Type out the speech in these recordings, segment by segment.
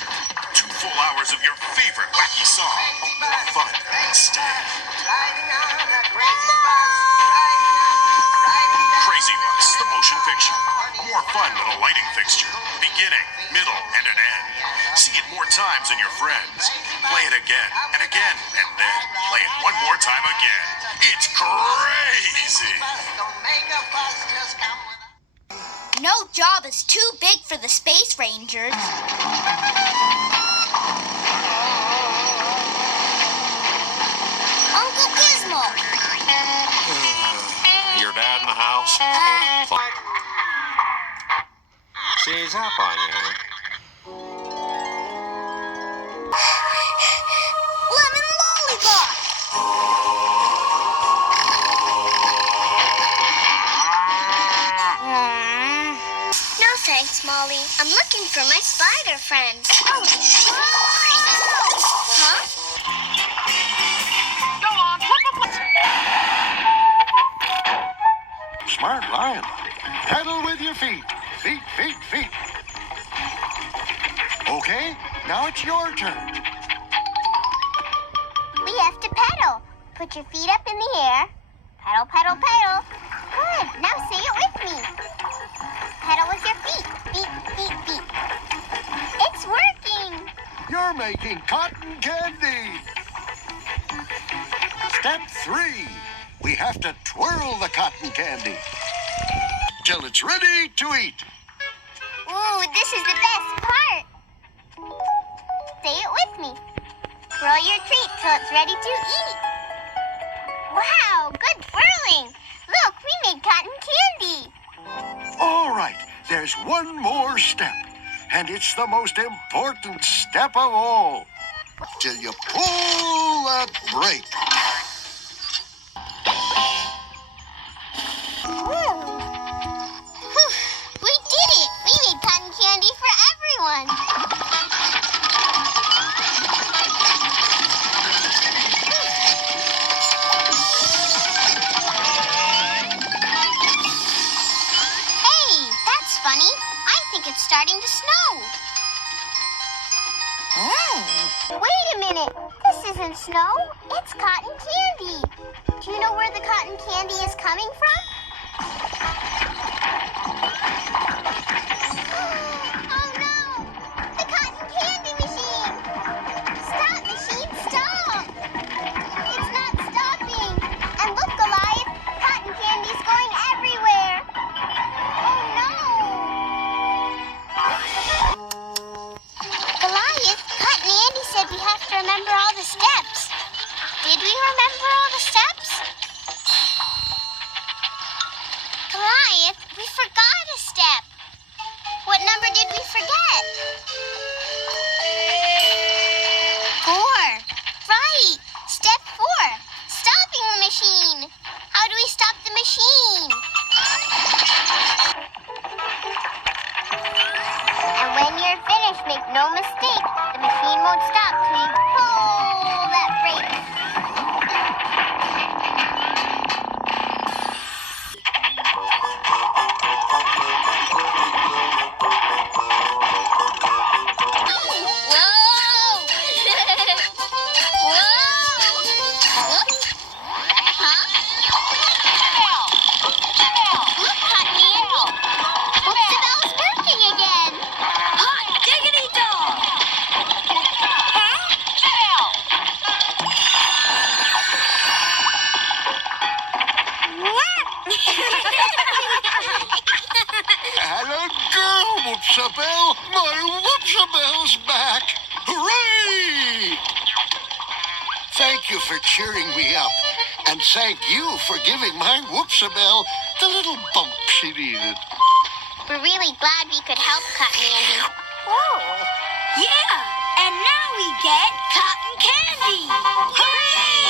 adventure. 2 full hours of your favorite wacky song. Fun instead. Crazy Bus, the motion picture. More fun with a lighting fixture. Beginning, middle, and an end. See it more times than your friends. Play it again and again, and then play it one more time again. It's crazy! No job is too big for the Space Rangers. Uncle Gizmo! Your dad in the house? She's up on you. Lemon lollipop! No thanks, Molly. I'm looking for my spider friends. Oh. Huh? Go on. Smart lion. Pedal with your feet. Feet, feet, feet. Okay, now it's your turn. We have to pedal. Put your feet up in the air. Pedal, pedal, pedal. Good. Now say it with me. Pedal with your feet. Feet, feet, feet. It's working. You're making cotton candy. Step 3. We have to twirl the cotton candy till it's ready to eat. Ooh, this is the best part. Say it with me. Roll your treat till it's ready to eat. Wow, good twirling. Look, we made cotton candy. All right, there's one more step, and it's the most important step of all. Till you pull that brake. We did it! We made cotton candy for everyone. Hey, that's funny. I think it's starting to snow. Wait a minute. This isn't snow. It's cotton candy. Do you know where the cotton candy is coming from? Oh no! The cotton candy machine! Stop, machine, stop! It's not stopping! And look, Goliath, cotton candy's going everywhere! Oh no! Goliath, Cotton Andy said we have to remember all the steps. Did we remember all the steps? Goliath, we forgot a step. What number did we forget? 4. Right. Step 4. Stopping the machine. How do we stop the machine? And when you're finished, make no mistake, the machine won't stop till you pull that brake. Whoopsa-bell, my Whoopsa-bell's back! Hooray! Thank you for cheering me up, and thank you for giving my Whoopsa-bell the little bump she needed. We're really glad we could help, Cotton Andy. Oh, yeah, and now we get cotton candy! Hooray!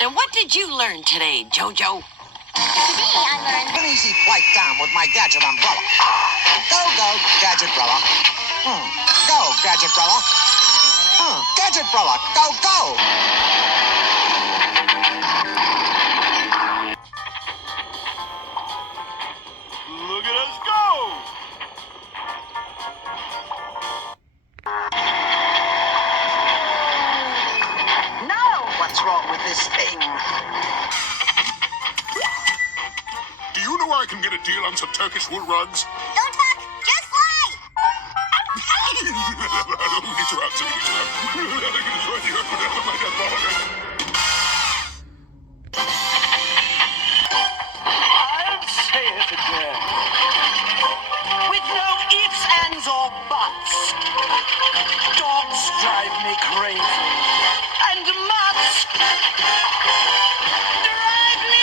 And what did you learn today, JoJo? Today I learned An easy flight down with my Gadget umbrella. Go, go, Gadget brella. Go, Gadget brella. Gadget brella, go, go! Look at us go! a deal on some Turkish wool rugs? Don't talk, just fly! I'll say it again. With no ifs, ands, or buts. Dogs drive me crazy. And mutts drive me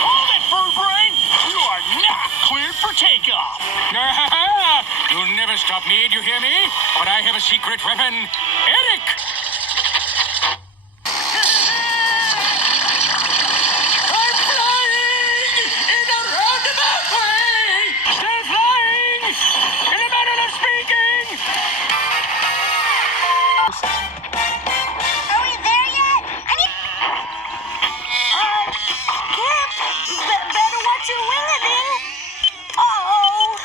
Hold it, Fur Brain! You are not cleared for takeoff. You'll never stop me, do you hear me? But I have a secret weapon, Eric! I'm flying in a roundabout way! Still flying! In a manner of speaking! Are we there yet? I need... Better watch your wing, then. Uh-oh.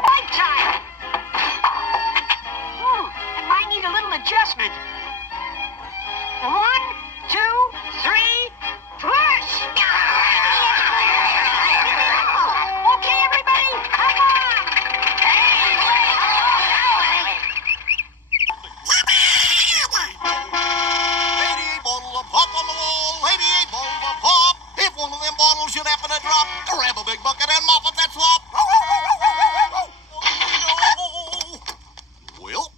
Nighttime! It might need a little adjustment. 1, 2, 3, push! Okay, everybody, come on! Bottle of pop on the wall, 88 bottle of pop. If one of them bottles should happen to drop, grab a big bucket and mop up that slop. Well,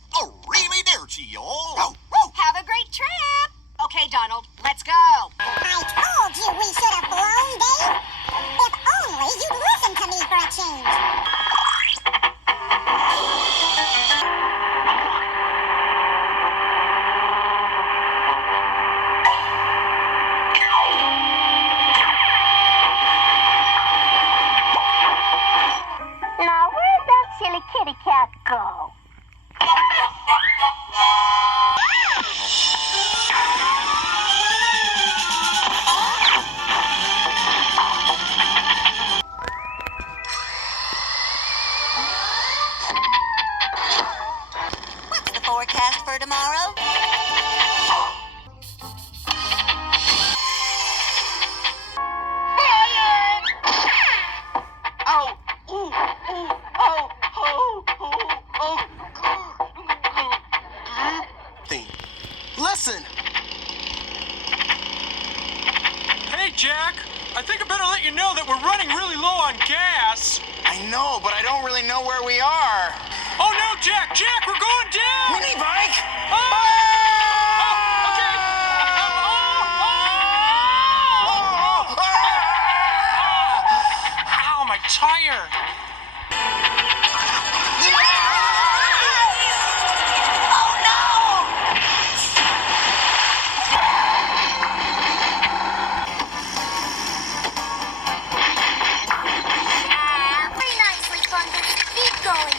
really dirty, y'all. Have a great trip. Okay, Donald, let's go. I told you we should have flown, Dave. If only you'd listen to me for a change. Now, where'd that silly kitty cat go? What's the forecast for tomorrow? Oh, ooh, ooh, oh, oh, oh, oh. Listen. Hey, Jack! I think I better let you know that we're running really low on gas. I know, but I don't really know where we are. Oh, no, Jack! Jack, we're going down! Winnie bike? Oh! Oh, okay. Ow, my tire! Very nicely, Bungus. Keep going.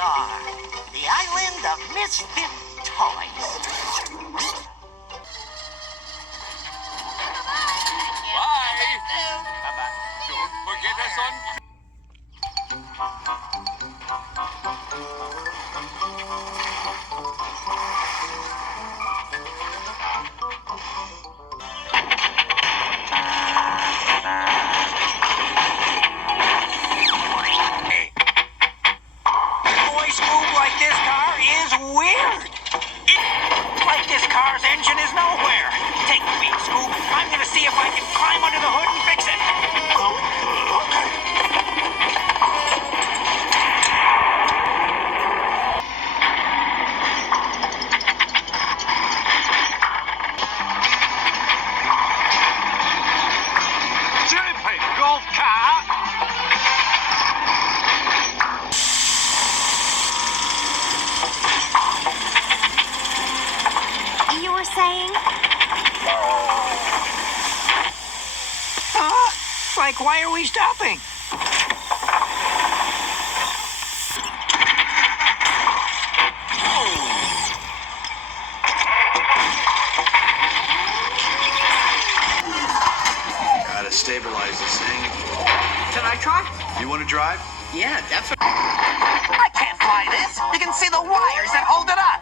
are, the island of misfit toys. Bye. Don't forget us on. Boy, Scoob, like this car is weird. Like this car's engine is nowhere. Take the wheel, Scoob. I'm gonna see if I can climb under the hood and fix it. Stupid golf cart. You were saying? Like, why are we stopping? Gotta stabilize this thing. Can I try? You want to drive? Yeah, definitely. I can't fly this. You can see the wires that hold it up.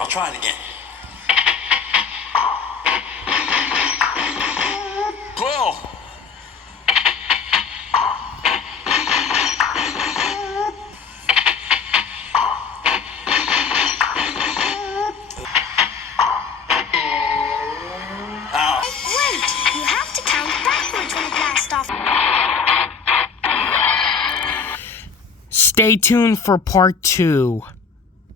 I'll try it again. Pull! Wait, you have to count backwards when it blasts off. Stay tuned for part 2.